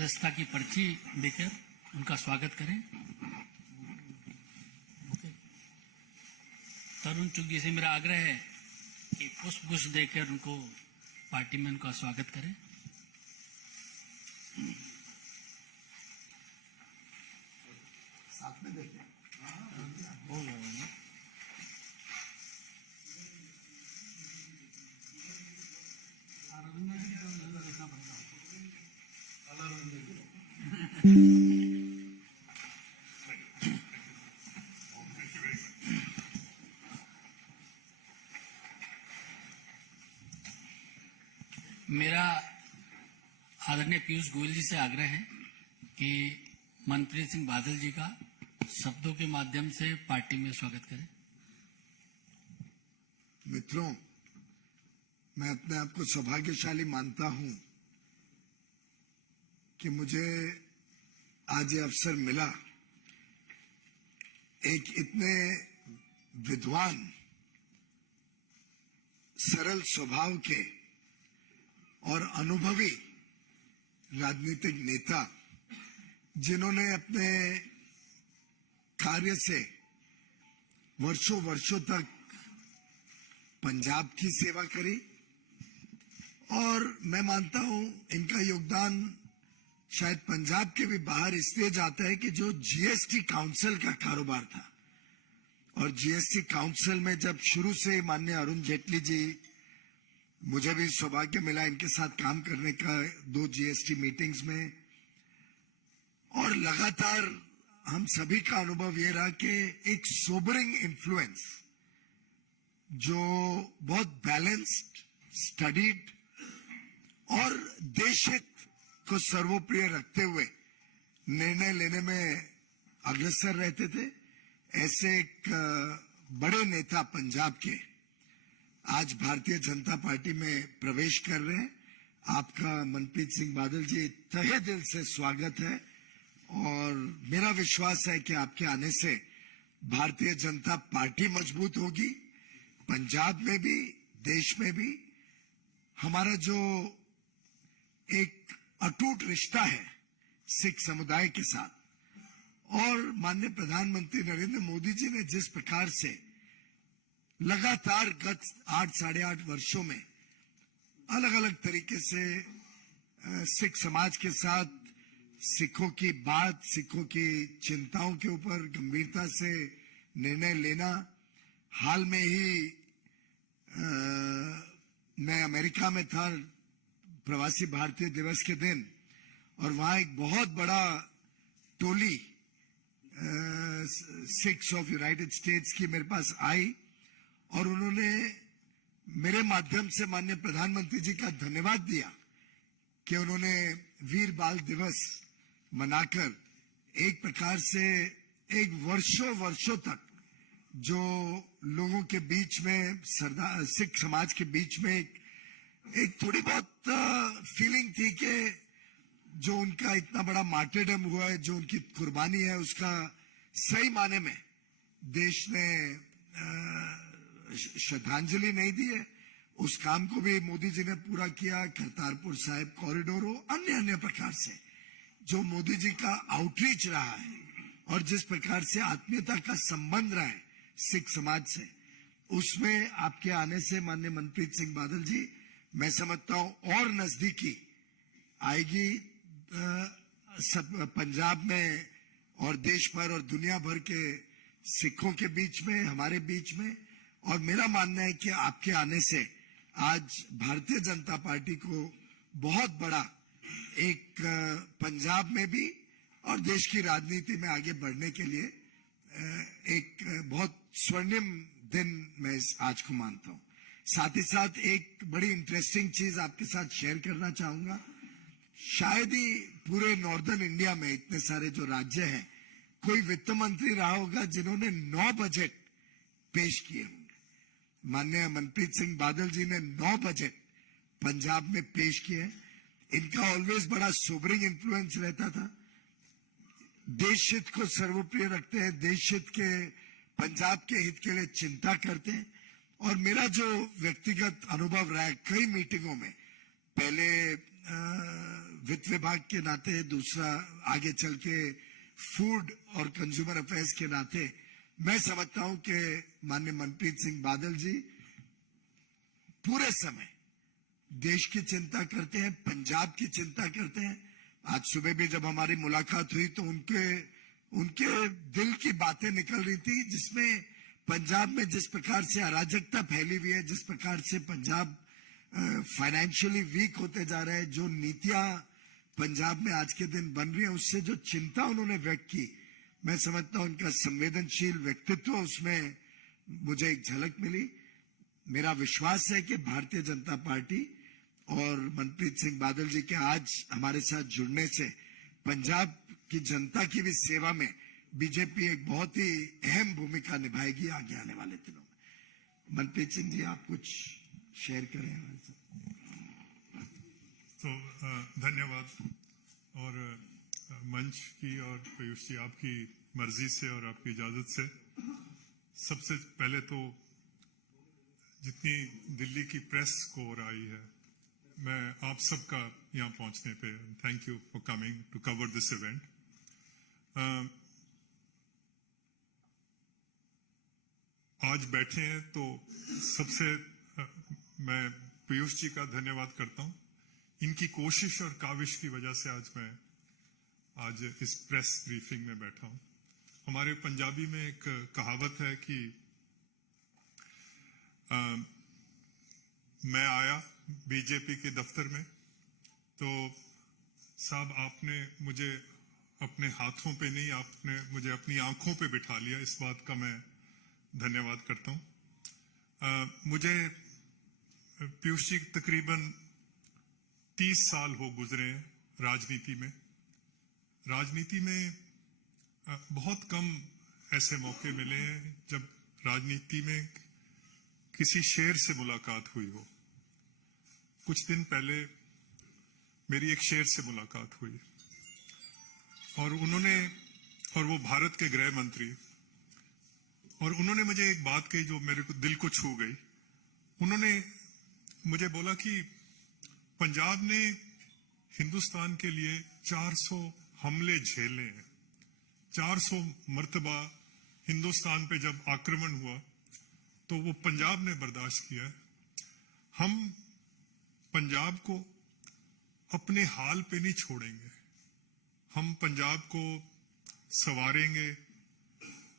सदस्यता की पर्ची देकर उनका स्वागत करें। तरुण चुग जी से मेरा आग्रह है कि पुष्पगुच्छ देकर उनको पार्टी में उनका स्वागत करें। साथ में देते हैं। मेरा आदरणीय पीयूष गोयल जी से आग्रह है कि मनप्रीत सिंह बादल जी का शब्दों के माध्यम से पार्टी में स्वागत करें। मित्रों, मैं अपने आप को सौभाग्यशाली मानता हूं कि मुझे आज ये अवसर मिला एक इतने विद्वान, सरल स्वभाव के और अनुभवी राजनीतिक नेता, जिन्होंने अपने कार्य से वर्षों वर्षों तक पंजाब की सेवा करी, और मैं मानता हूं इनका योगदान शायद पंजाब के भी बाहर इसलिए जाता है कि जो जीएसटी काउंसिल का कारोबार था, और जीएसटी काउंसिल में जब शुरू से माननीय अरुण जेटली जी, मुझे भी सौभाग्य मिला इनके साथ काम करने का 2 जीएसटी मीटिंग्स में, और लगातार हम सभी का अनुभव यह रहा कि एक सोबरिंग इन्फ्लुएंस जो बहुत बैलेंस्ड, स्टडीड और देशहित को सर्वोप्रिय रखते हुए निर्णय लेने में अग्रसर रहते थे, ऐसे एक बड़े नेता पंजाब के आज भारतीय जनता पार्टी में प्रवेश कर रहे हैं। आपका मनप्रीत सिंह बादल जी तहे दिल से स्वागत है, और मेरा विश्वास है कि आपके आने से भारतीय जनता पार्टी मजबूत होगी, पंजाब में भी, देश में भी। हमारा जो एक अटूट रिश्ता है सिख समुदाय के साथ, और माननीय प्रधानमंत्री नरेंद्र मोदी जी ने जिस प्रकार से लगातार गत 8 साढ़े 8 वर्षों में अलग अलग तरीके से सिख समाज के साथ सिखों की बात, सिखों की चिंताओं के ऊपर गंभीरता से निर्णय लेना। हाल में ही मैं अमेरिका में था प्रवासी भारतीय दिवस के दिन, और वहां एक बहुत बड़ा टोली सिख्स ऑफ यूनाइटेड स्टेट्स की मेरे पास आई, और उन्होंने मेरे माध्यम से माननीय प्रधानमंत्री जी का धन्यवाद दिया कि उन्होंने वीर बाल दिवस मनाकर एक प्रकार से एक वर्षों तक जो लोगों के बीच में, सरदार सिख समाज के बीच में एक थोड़ी बहुत फीलिंग थी कि जो उनका इतना बड़ा मार्टिरडम हुआ है, जो उनकी कुर्बानी है, उसका सही माने में देश ने श्रद्धांजलि नहीं दी है। उस काम को भी मोदी जी ने पूरा किया। करतारपुर साहिब कॉरिडोर हो, अन्य प्रकार से जो मोदी जी का आउटरीच रहा है, और जिस प्रकार से आत्मीयता का संबंध रहा है सिख समाज से, उसमें आपके आने से माननीय मनप्रीत सिंह बादल जी, मैं समझता हूं और नजदीकी आएगी सब पंजाब में और देश भर और दुनिया भर के सिखों के बीच में, हमारे बीच में। और मेरा मानना है कि आपके आने से आज भारतीय जनता पार्टी को बहुत बड़ा एक पंजाब में भी और देश की राजनीति में आगे बढ़ने के लिए एक बहुत स्वर्णिम दिन मैं आज को मानता हूं। साथ ही साथ एक बड़ी इंटरेस्टिंग चीज आपके साथ शेयर करना चाहूंगा। शायद ही पूरे नॉर्दर्न इंडिया में इतने सारे जो राज्य हैं, कोई वित्त मंत्री रहा होगा जिन्होंने 9 बजट पेश किए होंगे। माननीय मनप्रीत सिंह बादल जी ने 9 बजट पंजाब में पेश किए। इनका ऑलवेज बड़ा सोबरिंग इन्फ्लुएंस रहता था, देश हित को सर्वोप्रिय रखते हैं, देश हित के, पंजाब के हित के लिए चिंता करते हैं। और मेरा जो व्यक्तिगत अनुभव रहा है कई मीटिंगों में, पहले वित्त विभाग के नाते, दूसरा आगे चल के फूड और कंज्यूमर अफेयर्स के नाते मैं समझता हूं कि माननीय मनप्रीत सिंह बादल जी पूरे समय देश की चिंता करते हैं, पंजाब की चिंता करते हैं। आज सुबह भी जब हमारी मुलाकात हुई तो उनके दिल की बातें निकल रही थी, जिसमें पंजाब में जिस प्रकार से अराजकता फैली हुई है, जिस प्रकार से पंजाब फाइनेंशियली वीक होते जा रहे हैं, जो नीतियां पंजाब में आज के दिन बन रही है, उससे जो चिंता उन्होंने व्यक्त की, मैं समझता हूं उनका संवेदनशील व्यक्तित्व उसमें मुझे एक झलक मिली। मेरा विश्वास है कि भारतीय जनता पार्टी और मनप्रीत सिंह बादल जी के आज हमारे साथ जुड़ने से पंजाब की जनता की भी सेवा में बीजेपी एक बहुत ही अहम भूमिका निभाएगी आगे आने वाले दिनों में। मनप्रीत सिंह जी, आप कुछ शेयर करें हमारे साथ। तो धन्यवाद। और मंच की और पीयूष जी आपकी मर्जी से और आपकी इजाजत से सबसे पहले तो जितनी दिल्ली की प्रेस को हो रही है, मैं आप सबका यहाँ पहुंचने पे thank you for coming to cover this event. आज बैठे हैं तो सबसे मैं पीयूष जी का धन्यवाद करता हूं। इनकी कोशिश और काविश की वजह से आज इस प्रेस ब्रीफिंग में बैठा हूं। हमारे पंजाबी में एक कहावत है कि मैं आया बीजेपी के दफ्तर में तो साहब आपने मुझे अपने हाथों पे नहीं, आपने मुझे अपनी आंखों पे बिठा लिया। इस बात का मैं धन्यवाद करता हूं। मुझे पीयूष जी तकरीबन 30 साल हो गुजरे हैं राजनीति में। राजनीति में बहुत कम ऐसे मौके मिले हैं जब राजनीति में किसी शेर से मुलाकात हुई हो। कुछ दिन पहले मेरी एक शेर से मुलाकात हुई और वो भारत के गृह मंत्री, और उन्होंने मुझे एक बात कही जो मेरे को दिल को छू गई। उन्होंने मुझे बोला कि पंजाब ने हिंदुस्तान के लिए 400 हमले झेले हैं। 400 मर्तबा हिंदुस्तान पे जब आक्रमण हुआ तो वो पंजाब ने बर्दाश्त किया है। हम पंजाब को अपने हाल पे नहीं छोड़ेंगे। हम पंजाब को संवारेंगे,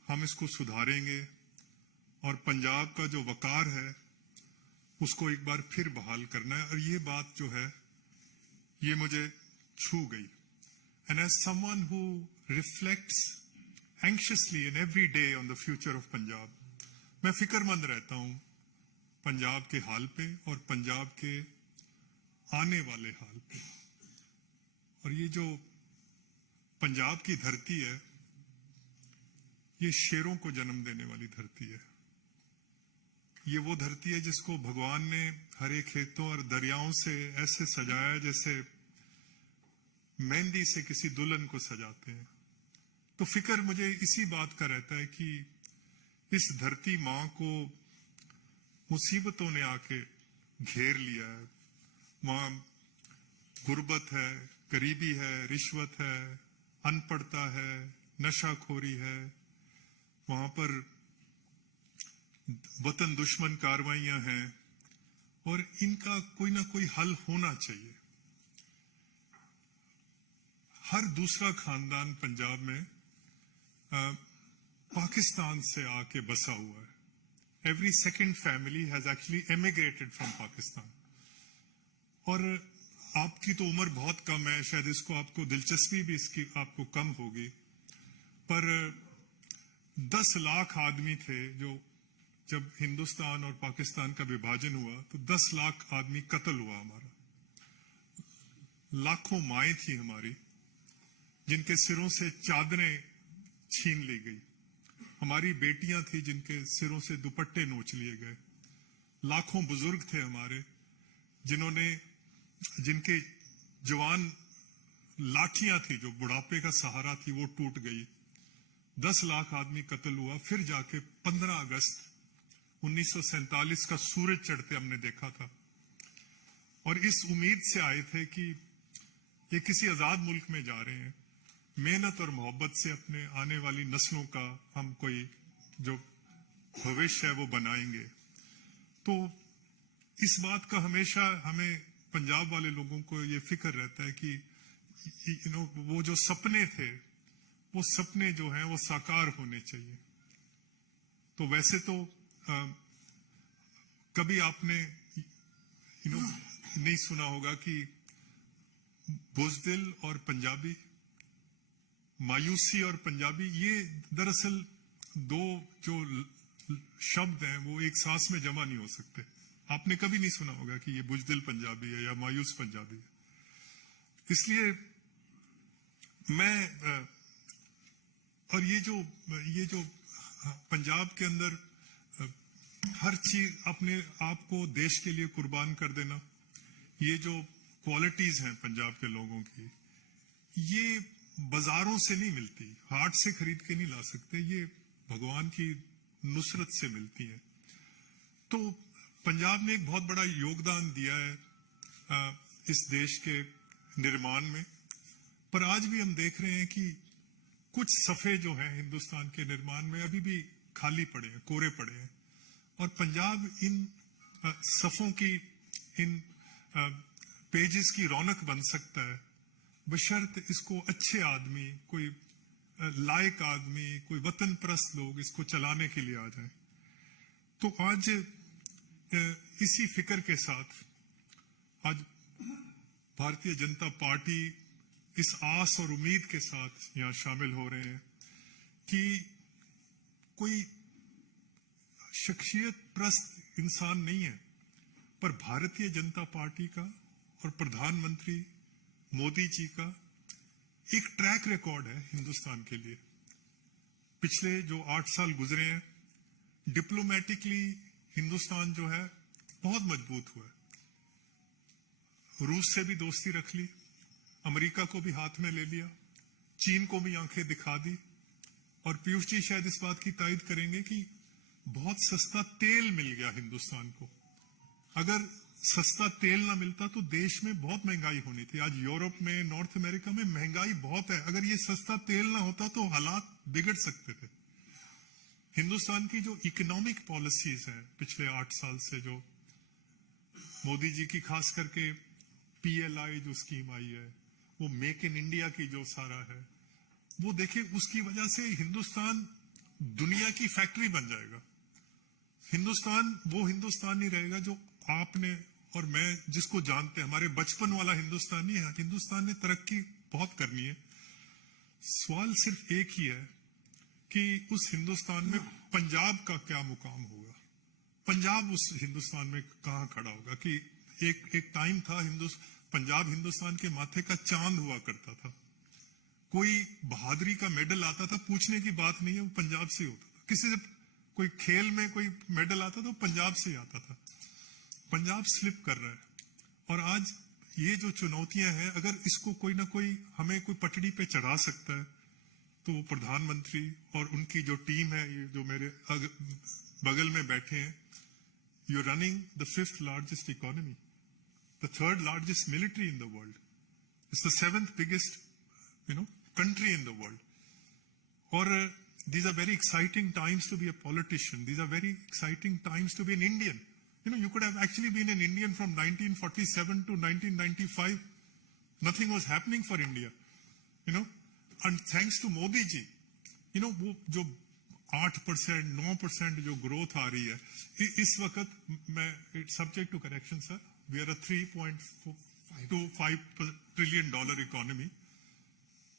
हम इसको सुधारेंगे और पंजाब का जो वकार है उसको एक बार फिर बहाल करना है। और ये बात जो है ये मुझे छू गई। And as someone who reflects anxiously in every day on the future of Punjab, मैं फिक्रमंद रहता हूं पंजाब के हाल पे और पंजाब के आने वाले हाल पे। और ये जो पंजाब की धरती है ये शेरों को जन्म देने वाली धरती है। ये वो धरती है जिसको भगवान ने हरे खेतों और दरियाओं से ऐसे सजाया जैसे मेहंदी से किसी दुल्हन को सजाते हैं। तो फिक्र मुझे इसी बात का रहता है कि इस धरती मां को मुसीबतों ने आके घेर लिया है। वहां गुर्बत है, गरीबी है, रिश्वत है, अनपढ़ता है, नशाखोरी है। वहां पर वतन दुश्मन कार्रवाइयां हैं और इनका कोई ना कोई हल होना चाहिए। हर दूसरा खानदान पंजाब में पाकिस्तान से आके बसा हुआ है। Every second family has actually emigrated from Pakistan. और आपकी तो उम्र बहुत कम है, शायद इसको आपको दिलचस्पी भी इसकी आपको कम होगी, पर 10 लाख आदमी थे जो जब हिंदुस्तान और पाकिस्तान का विभाजन हुआ तो 10 लाख आदमी कत्ल हुआ हमारा। लाखों माएं थी हमारी जिनके सिरों से चादरें छीन ली गई। हमारी बेटियां थी जिनके सिरों से दुपट्टे नोच लिए गए। लाखों बुजुर्ग थे हमारे जिनके जवान लाठियां थी जो बुढ़ापे का सहारा थी वो टूट गई। 10 लाख आदमी कत्ल हुआ। फिर जाके 15 अगस्त 1947 का सूरज चढ़ते हमने देखा था और इस उम्मीद से आए थे कि ये किसी आजाद मुल्क में जा रहे हैं, मेहनत और मोहब्बत से अपने आने वाली नस्लों का हम कोई जो भविष्य है वो बनाएंगे। तो इस बात का हमेशा हमें पंजाब वाले लोगों को ये फिक्र रहता है कि वो जो सपने थे वो सपने जो हैं वो साकार होने चाहिए। तो वैसे तो कभी आपने नहीं सुना होगा कि बुज़दिल और पंजाबी, मायूसी और पंजाबी, ये दरअसल दो जो शब्द हैं वो एक सांस में जमा नहीं हो सकते। आपने कभी नहीं सुना होगा कि ये बुज़दिल पंजाबी है या मायूस पंजाबी है। इसलिए मैं और ये जो पंजाब के अंदर हर चीज अपने आप को देश के लिए कुर्बान कर देना, ये जो क्वालिटीज हैं पंजाब के लोगों की, ये बाजारों से नहीं मिलती, हाट से खरीद के नहीं ला सकते, ये भगवान की नुसरत से मिलती है। तो पंजाब ने एक बहुत बड़ा योगदान दिया है इस देश के निर्माण में, पर आज भी हम देख रहे हैं कि कुछ सफ़े जो हैं हिंदुस्तान के निर्माण में अभी भी खाली पड़े हैं, कोरे पड़े हैं। और पंजाब इन सफ़ों की, इन पेजेस की रौनक बन सकता है बशर्त इसको अच्छे आदमी, कोई लायक आदमी, कोई वतन परस्त लोग इसको चलाने के लिए आ जाएं। तो आज इसी फिक्र के साथ आज भारतीय जनता पार्टी इस आस और उम्मीद के साथ यहाँ शामिल हो रहे हैं कि कोई शख्सियत प्रस्त इंसान नहीं है, पर भारतीय जनता पार्टी का और प्रधानमंत्री मोदी जी का एक ट्रैक रिकॉर्ड है हिंदुस्तान के लिए। पिछले जो 8 साल गुजरे हैं, डिप्लोमेटिकली हिंदुस्तान जो है बहुत मजबूत हुआ है। रूस से भी दोस्ती रख ली, अमेरिका को भी हाथ में ले लिया, चीन को भी आंखें दिखा दी। और पीयूष जी शायद इस बात की तायद करेंगे कि बहुत सस्ता तेल मिल गया हिंदुस्तान को। अगर सस्ता तेल ना मिलता तो देश में बहुत महंगाई होनी थी। आज यूरोप में, नॉर्थ अमेरिका में महंगाई बहुत है। अगर ये सस्ता तेल ना होता तो हालात बिगड़ सकते थे। हिंदुस्तान की जो इकोनॉमिक पॉलिसीज हैं पिछले 8 साल से, जो मोदी जी की खास करके PLI जो स्कीम आई है, वो मेक इन इंडिया की जो सारा है, वो देखिए उसकी वजह से हिंदुस्तान दुनिया की फैक्ट्री बन जाएगा। हिंदुस्तान वो हिंदुस्तान नहीं रहेगा जो आपने और मैं जिसको जानते हैं, हमारे बचपन वाला हिंदुस्तान नहीं है। हिंदुस्तान ने तरक्की बहुत करनी है। सवाल सिर्फ एक ही है कि उस हिंदुस्तान में पंजाब का क्या मुकाम होगा, पंजाब उस हिंदुस्तान में कहां खड़ा होगा। कि एक टाइम था पंजाब हिंदुस्तान के माथे का चांद हुआ करता था। कोई बहादुरी का मेडल आता था, पूछने की बात नहीं है, वो पंजाब से होता था। किसी से कोई खेल में कोई मेडल आता था, वो पंजाब से आता था। पंजाब स्लिप कर रहा है। और आज ये जो चुनौतियां हैं, अगर इसको कोई ना कोई हमें कोई पटड़ी पे चढ़ा सकता है तो वो प्रधानमंत्री और उनकी जो टीम है, ये जो मेरे बगल में बैठे हैं, you running the 5th largest economy, the 3rd largest military in the world. It's the 7th biggest, country in the world. Or these are very exciting times to be a politician. These are very exciting times to be an Indian. You could have actually been an Indian from 1947 to 1995. Nothing was happening for India. And thanks to Modi ji, वो जो 8%, 9% जो growth आ रही है इस वक्त, मैं subject to correction sir, we are a $3.25 trillion economy.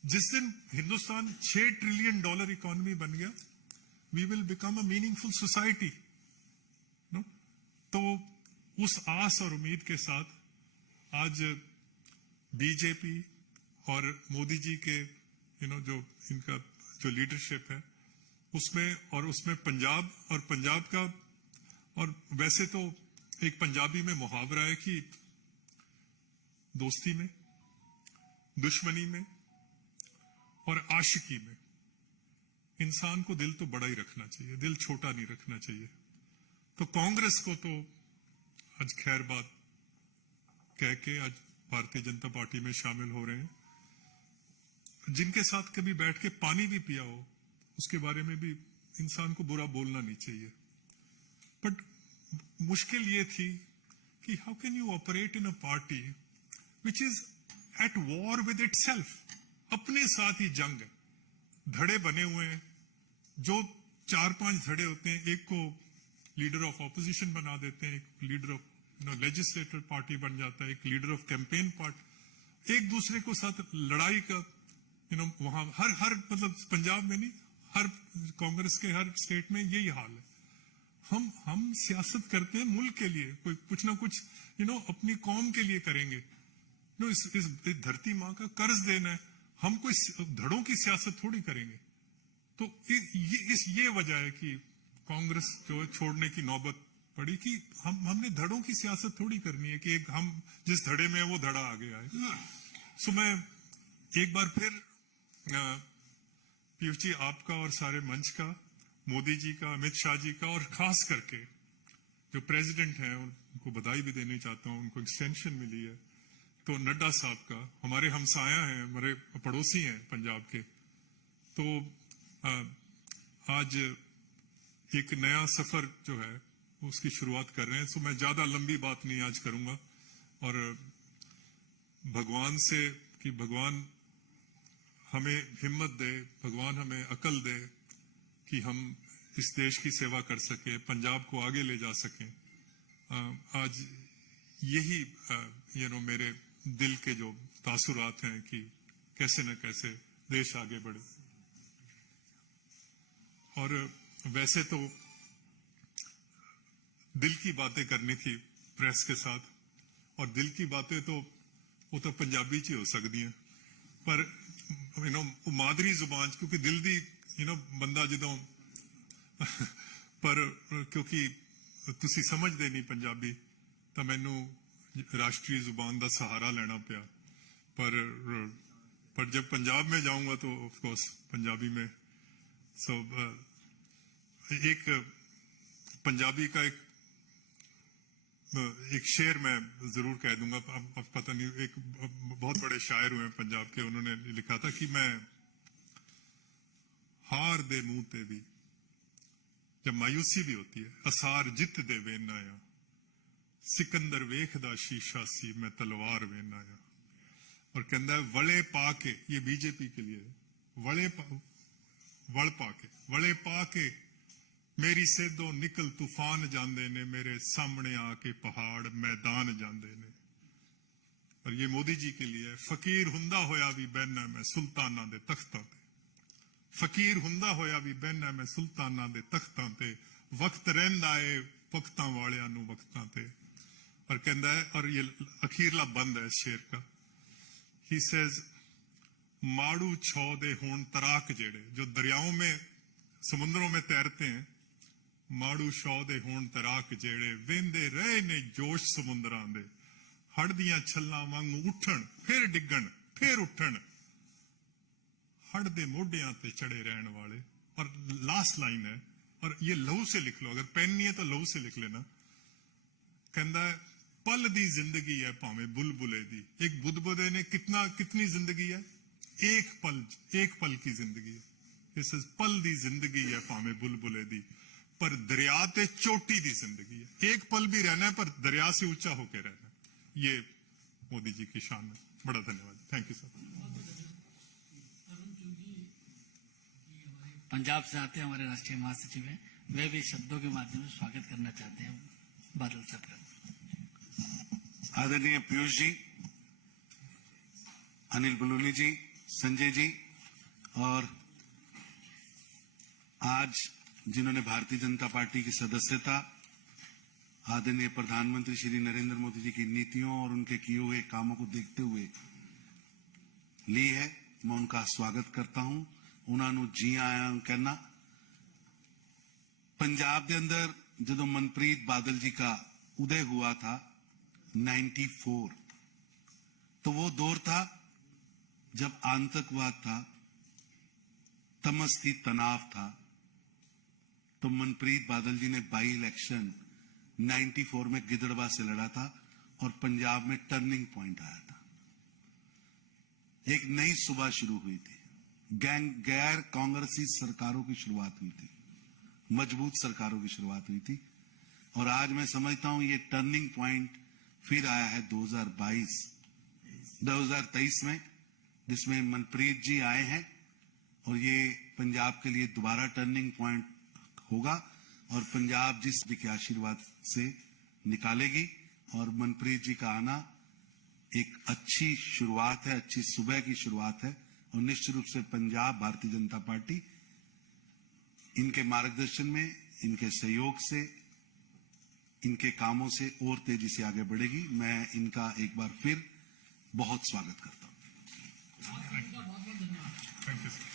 जिस दिन हिंदुस्तान $6 trillion इकोनॉमी बन गया, we will become a meaningful society. तो उस आस और उम्मीद के साथ आज बीजेपी और मोदी जी के जो इनका जो लीडरशिप है उसमें पंजाब का, और वैसे तो एक पंजाबी में मुहावरा है कि दोस्ती में, दुश्मनी में और आशिकी में इंसान को दिल तो बड़ा ही रखना चाहिए, दिल छोटा नहीं रखना चाहिए। तो कांग्रेस को तो आज खैर बात कह के आज भारतीय जनता पार्टी में शामिल हो रहे हैं, जिनके साथ कभी बैठ के पानी भी पिया हो, उसके बारे में भी इंसान को बुरा बोलना नहीं चाहिए। बट मुश्किल ये थी कि how can you operate in a party which is at war with itself, अपने साथ ही जंग है, धड़े बने हुए हैं, जो 4-5 धड़े होते हैं, एक को लीडर ऑफ ऑपोजिशन बना देते हैं, एक लीडर ऑफ लेजिस्लेटिव पार्टी बन जाता है, एक लीडर ऑफ कैंपेन पार्टी, एक दूसरे को साथ लड़ाई का वहां हर मतलब पंजाब में नहीं, हर कांग्रेस के हर स्टेट में यही हाल है। हम सियासत करते हैं मुल्क के लिए, कोई कुछ ना कुछ अपनी कौम के लिए करेंगे। इस धरती माँ का कर्ज देना है, हम कोई धड़ों की सियासत थोड़ी करेंगे। तो ये वजह है कि कांग्रेस जो छोड़ने की नौबत पड़ी कि हमने धड़ों की सियासत थोड़ी करनी है कि हम जिस धड़े में है वो धड़ा आगे आए। सो मैं एक बार फिर पीयूष जी आपका और सारे मंच का, मोदी जी का, अमित शाह जी का, और खास करके जो प्रेसिडेंट हैं उनको बधाई भी देनी चाहता हूं, उनको एक्सटेंशन मिली है, तो नड्डा साहब का, हमारे हमसाया हैं, हमारे पड़ोसी हैं पंजाब के, तो आज एक नया सफर जो है उसकी शुरुआत कर रहे हैं। सो मैं ज्यादा लंबी बात नहीं आज करूंगा, और भगवान से कि भगवान हमें हिम्मत दे, भगवान हमें अकल दे कि हम इस देश की सेवा कर सके, पंजाब को आगे ले जा सकें। आज यही मेरे दिल के जो तासुरात हैं कि कैसे न कैसे देश आगे बढ़े। और वैसे तो दिल की बातें करनी थी प्रेस के साथ, और दिल की बातें तो वो तो पंजाबी च ही हो सकती हैं, पर मादरी जुबान, क्योंकि दिल दी बंदा जदों पर क्योंकि तुसी समझदे नहीं पंजाबी, तो मैनू राष्ट्रीय जुबान का सहारा लेना पाया। पर जब पंजाब में जाऊंगा तो ऑफ कोर्स पंजाबी में। सो एक पंजाबी का एक शेर मैं जरूर कह दूंगा, अब पता नहीं, एक बहुत बड़े शायर हुए पंजाब के, उन्होंने लिखा था कि मैं हार दे मुंह ते भी, जब मायूसी भी होती है, असार जित दे वेना या, सिकंदर वेखदा शीशा सी मैं तलवार वेना या। और कहता है वले पाके, ये बीजेपी के लिए, वले पाके मेरी सेदो निकल तूफान जांदे ने, मेरे सामने आके पहाड़ मैदान जांदे ने। और ये मोदी जी के लिए, फकीर हुंदा होया भी बहना मैं सुल्ताना दे तख्तां ते, फकीर हुंदा होया भी बहना मैं सुल्ताना दे तख्तां ते, वक्त रहिंदा है वक्तां वालियां नू वक्तां ते। और कहता है, और ये अखीरला बंद है इस शेर का, ही सेज माड़ू छौ दे होण तराक जेड़े, जो दरियाओं में समुद्रों में तैरते हैं, माड़ू छौ दे होण तराक जेड़े, वेंदे रहे ने जोश समुद्रां दे, हड़ दियां छल्लां वांगू उठण फिर डिगण फिर उठण, हड़ दे मोढियां ते चढ़े रहन वाले। और लास्ट लाइन है, और ये लहू से लिख लो, अगर पेन नहीं है तो लहू से लिख लेना। कहता है पल दी जिंदगी है भावे बुलबुले दी, एक बुदबुदे ने कितनी जिंदगी है, एक पल की जिंदगी है। इस पल दी जिंदगी है भावे बुलबुले दी, पर दरिया ते चोटी दी जिंदगी है, एक पल भी रहना है पर दरिया से ऊंचा होकर रहना है। ये मोदी जी की शान है। बड़ा धन्यवाद, थैंक यू सर। पंजाब से आते हैं, हमारे राष्ट्रीय महासचिव हैं, वे भी शब्दों के माध्यम से स्वागत करना चाहते हैं बादल साहब का। आदरणीय पीयूष जी, अनिल बलूनी जी, संजय जी, और आज जिन्होंने भारतीय जनता पार्टी की सदस्यता आदरणीय प्रधानमंत्री श्री नरेंद्र मोदी जी की नीतियों और उनके किए हुए कामों को देखते हुए ली है, मैं उनका स्वागत करता हूं। उन्होंने जी आया कहना। पंजाब के अंदर जो मनप्रीत बादल जी का उदय हुआ था 94, तो वो दौर था जब आतंकवाद था, तमस थी, तनाव था। तो मनप्रीत बादल जी ने बाई इलेक्शन 94 में गिदड़वा से लड़ा था और पंजाब में टर्निंग पॉइंट आया था। एक नई सुबह शुरू हुई थी। गैर कांग्रेसी सरकारों की शुरुआत हुई थी, मजबूत सरकारों की शुरुआत हुई थी। और आज मैं समझता हूं ये टर्निंग पॉइंट फिर आया है 2023 में, जिसमें मनप्रीत जी आए हैं और ये पंजाब के लिए दोबारा टर्निंग पॉइंट होगा और पंजाब जिस के आशीर्वाद से निकालेगी। और मनप्रीत जी का आना एक अच्छी शुरुआत है, अच्छी सुबह की शुरुआत है। और निश्चित रूप से पंजाब भारतीय जनता पार्टी इनके मार्गदर्शन में, इनके सहयोग से, इनके कामों से और तेजी से आगे बढ़ेगी। मैं इनका एक बार फिर बहुत स्वागत करता हूं। Thank you sir.